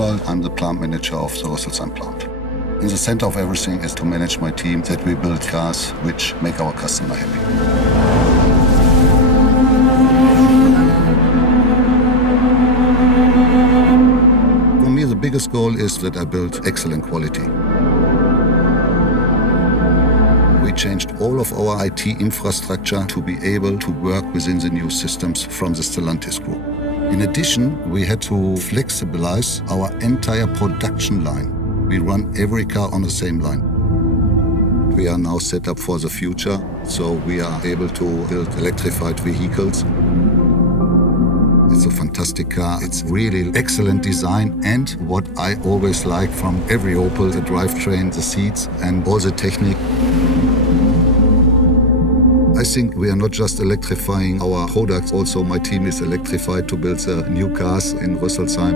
Lewald. I'm the plant manager of the Rüsselsheim plant. In the center of everything is to manage my team, that we build cars which make our customer happy. For me, the biggest goal is that I build excellent quality. We changed all of our IT infrastructure to be able to work within the new systems from the Stellantis group. In addition, we had to flexibilize our entire production line. We run every car on the same line. We are now set up for the future, so we are able to build electrified vehicles. It's a fantastic car. It's really excellent design, and what I always like from every Opel, the drivetrain, the seats, and all the technique. I think we are not just electrifying our products, also my team is electrified to build the new cars in Rüsselsheim.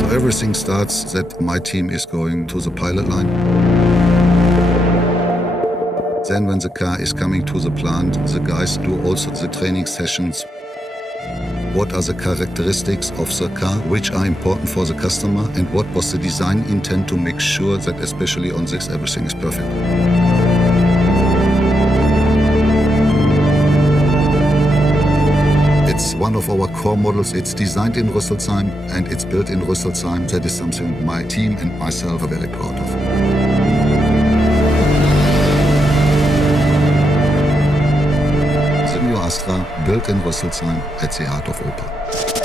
So everything starts that my team is going to the pilot line. Then when the car is coming to the plant, the guys do also the training sessions. What are the characteristics of the car, which are important for the customer, and what was the design intent to make sure that especially on this everything is perfect. It's one of our core models. It's designed in Rüsselsheim and it's built in Rüsselsheim. That is something my team and myself are very proud of. The new Astra, built in Rüsselsheim at the heart of Opel.